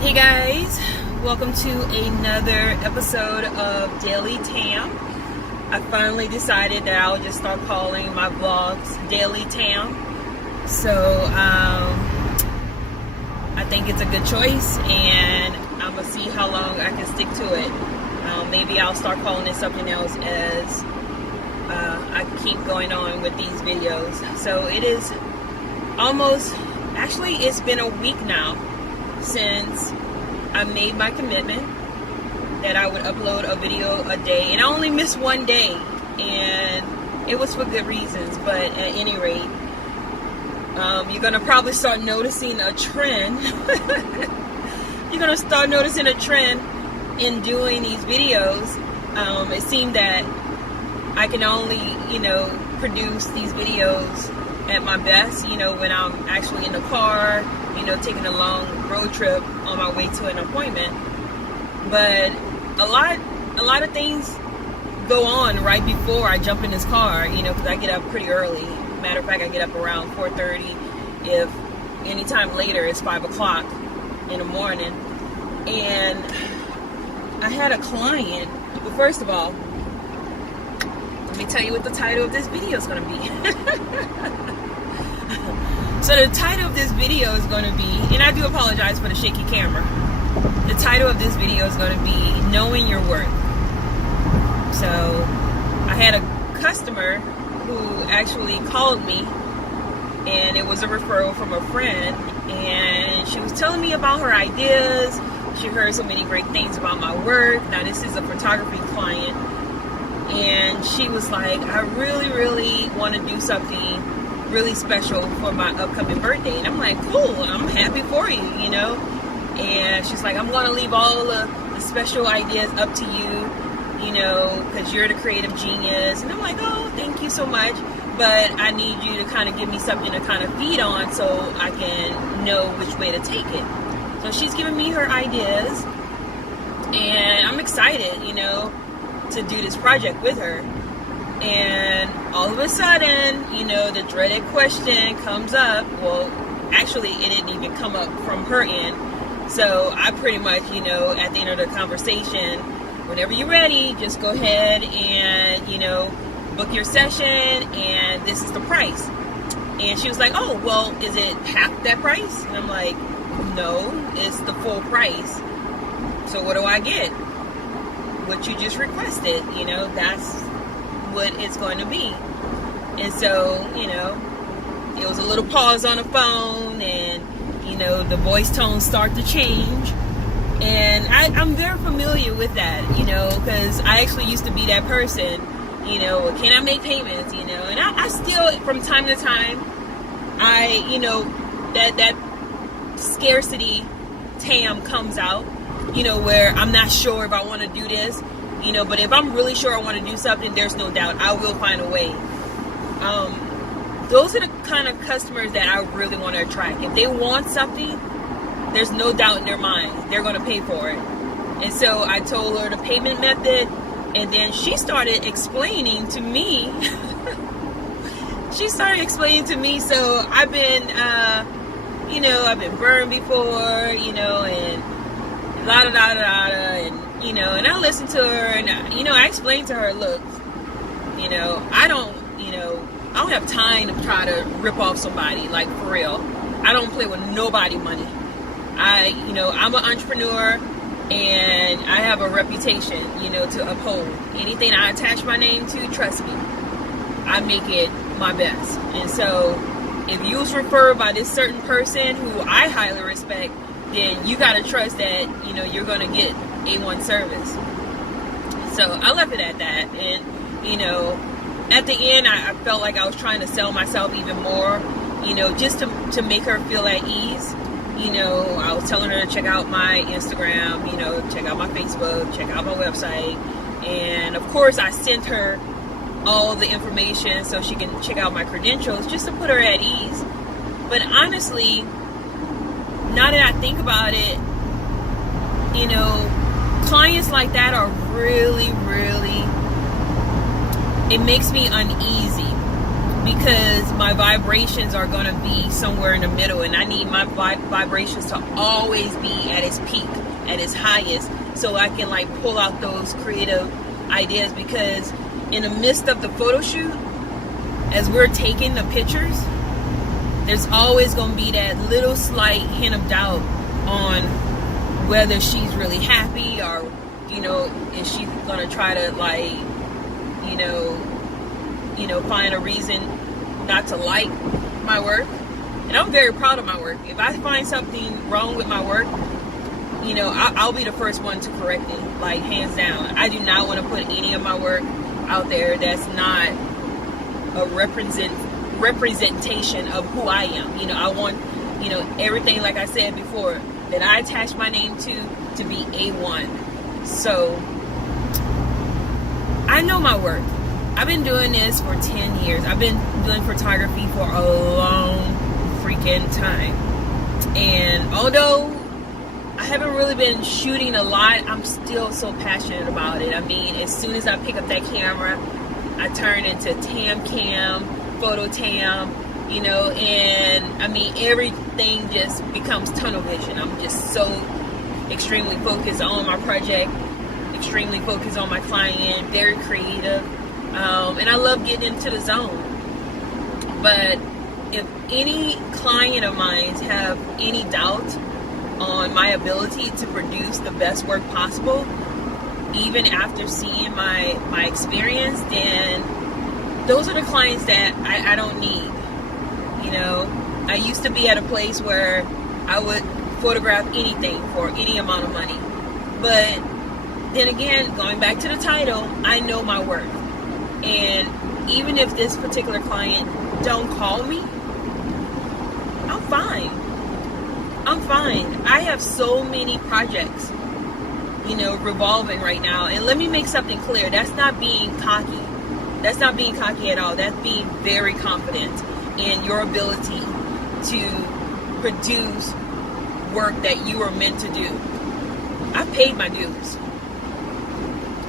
Hey guys, welcome to another episode of DailyTam. I finally decided that I'll just start calling my vlogs DailyTam. So I think it's a good choice, and I'm gonna see how long I can stick to it. Maybe I'll start calling it something else as I keep going on with these videos. So it is actually it's been a week now since I made my commitment that I would upload a video a day, and I only missed one day, and it was for good reasons. But at any rate, you're gonna probably start noticing a trend. You're gonna start noticing a trend in doing these videos. It seemed that I can only, produce these videos at my best, when I'm actually in the car, taking a long road trip on my way to an appointment. But a lot of things go on right before I jump in this car, because I get up pretty early. Matter of fact, I get up around 4:30. If anytime later, it's 5 o'clock in the morning. And I had a client. Well, first of all, let me tell you what the title of this video is going to be. So the title of this video is going to be, and I do apologize for the shaky camera. The title of this video is going to be Knowing Your Worth. So I had a customer who actually called me, and it was a referral from a friend, and she was telling me about her ideas. She heard so many great things about my work. Now this is a photography client, and she was like, I really want to do something really special for my upcoming birthday. And I'm like, cool, I'm happy for you, And she's like, I'm going to leave all the special ideas up to you, because you're the creative genius. And I'm like, oh, thank you so much, but I need you to kind of give me something to kind of feed on so I can know which way to take it. So she's giving me her ideas, and I'm excited, to do this project with her. And all of a sudden, the dreaded question comes up. Well, actually, it didn't even come up from her end. So I pretty much, at the end of the conversation, whenever you're ready, just go ahead and, book your session, and this is the price. And she was like, oh, well, is it half that price? And I'm like, no, it's the full price. So what do I get? What you just requested, that's what it's going to be. And so, it was a little pause on the phone, and the voice tones start to change. And I'm very familiar with that, because I actually used to be that person, can I make payments, and I still, from time to time, that scarcity Tam comes out, where I'm not sure if I want to do this, but if I'm really sure I want to do something, there's no doubt I will find a way. Those are the kind of customers that I really want to attract. If they want something, there's no doubt in their mind they're going to pay for it. And so I told her the payment method, and then she started explaining to me. So I've been, I've been burned before, and and and I listened to her, and I explained to her, look, I don't have time to try to rip off somebody, like, for real. I don't play with nobody money. I'm an entrepreneur, and I have a reputation, to uphold. Anything I attach my name to, trust me, I make it my best. And so if you was referred by this certain person who I highly respect, then you got to trust that, you're going to get A1 service. So I left it at that. And, at the end, I felt like I was trying to sell myself even more, just to make her feel at ease. I was telling her to check out my Instagram, check out my Facebook, check out my website. And of course, I sent her all the information so she can check out my credentials, just to put her at ease. But honestly, now that I think about it, clients like that are really, it makes me uneasy, because my vibrations are going to be somewhere in the middle, and I need my vibrations to always be at its peak, at its highest, so I can like pull out those creative ideas. Because in the midst of the photo shoot, as we're taking the pictures, there's always going to be that little slight hint of doubt on whether she's really happy, or is she going to try to like find a reason not to like my work. And I'm very proud of my work. If I find something wrong with my work, I'll be the first one to correct it, like hands down. I do not want to put any of my work out there that's not a representation of who I am. I want everything, like I said before, that I attach my name to be A1. So I know my work. I've been doing this for 10 years. I've been doing photography for a long freaking time. And although I haven't really been shooting a lot, I'm still so passionate about it. I mean, as soon as I pick up that camera, I turn into Tam Cam, Photo Tam, and I mean, everything just becomes tunnel vision. I'm just so extremely focused on my project, extremely focused on my client, very creative. And I love getting into the zone. But if any client of mine have any doubt on my ability to produce the best work possible, even after seeing my experience, then those are the clients that I don't need. I used to be at a place where I would photograph anything for any amount of money. But then again, going back to the title, I know my worth. And even if this particular client don't call me, I'm fine. I'm fine. I have so many projects, revolving right now. And let me make something clear. That's not being cocky. That's not being cocky at all. That's being very confident in your ability to produce work that you are meant to do. I've paid my dues.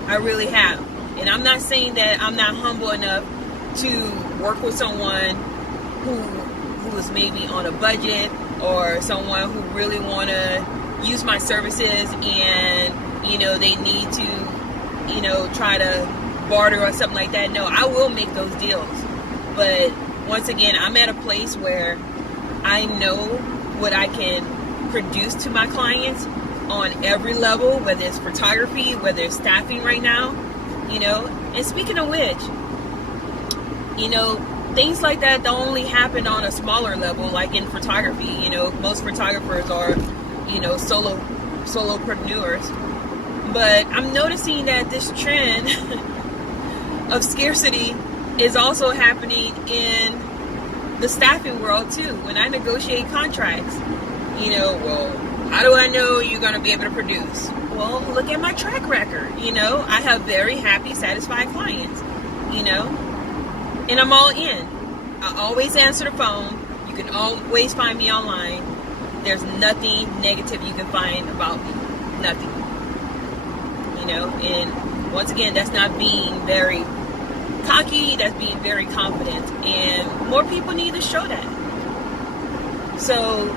I really have. And I'm not saying that I'm not humble enough to work with someone who is maybe on a budget, or someone who really want to use my services and, they need to, try to barter or something like that. No, I will make those deals. But once again, I'm at a place where I know what I can produce to my clients on every level, whether it's photography, whether it's staffing right now. And speaking of which, things like that don't only happen on a smaller level, like in photography. Most photographers are, solopreneurs. But I'm noticing that this trend of scarcity is also happening in the staffing world too. When I negotiate contracts, well, how do I know you're going to be able to produce? Well, look at my track record. I have very happy, satisfied clients, and I'm all in. I always answer the phone. You can always find me online. There's nothing negative you can find about me. Nothing. And once again, that's not being very cocky. That's being very confident. And more people need to show that. So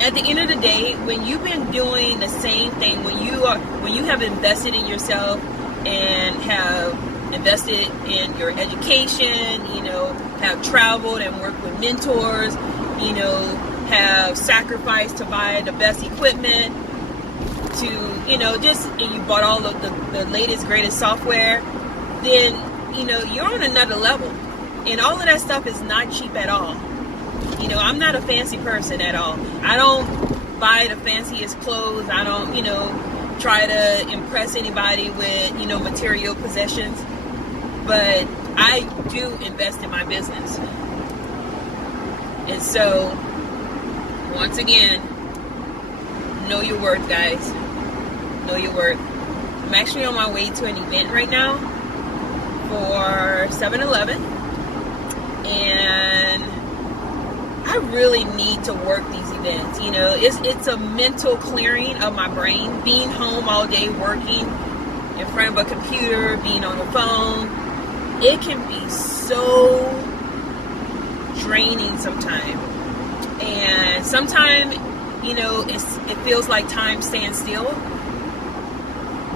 at the end of the day, when you've been doing the same thing, when you have invested in yourself and have invested in your education, have traveled and worked with mentors, have sacrificed to buy the best equipment, to, and you bought all of the latest, greatest software, then, you're on another level. And all of that stuff is not cheap at all. I'm not a fancy person at all. I don't buy the fanciest clothes. I don't, try to impress anybody with, material possessions. But I do invest in my business. And so, once again, know your worth, guys. Know your worth. I'm actually on my way to an event right now for 7-Eleven. And I really need to work these events. It's a mental clearing of my brain. Being home all day working in front of a computer, being on the phone, it can be so draining sometimes. And sometimes, you know, it feels like time stands still.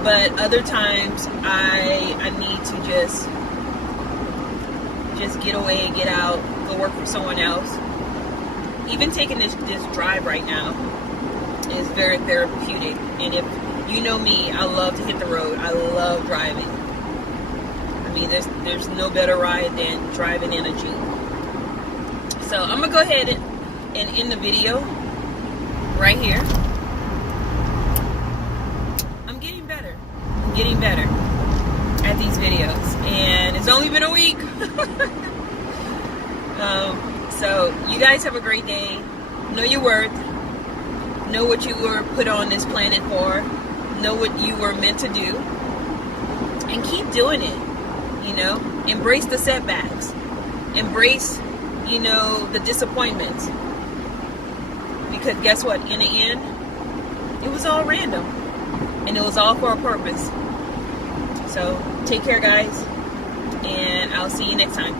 But other times I need to just get away and get out, go work for someone else. Even taking this drive right now is very therapeutic. And if you know me, I love to hit the road. I love driving. I mean, there's no better ride than driving in a Jeep. So I'm gonna go ahead and end the video right here. I'm getting better at these videos, and it's only been a week. So you guys have a great day. Know your worth. Know what you were put on this planet for. Know what you were meant to do, and keep doing it. You know, embrace the setbacks. Embrace, you know, the disappointments. Because guess what? In the end, it was all random, and it was all for a purpose. So take care, guys, and I'll see you next time.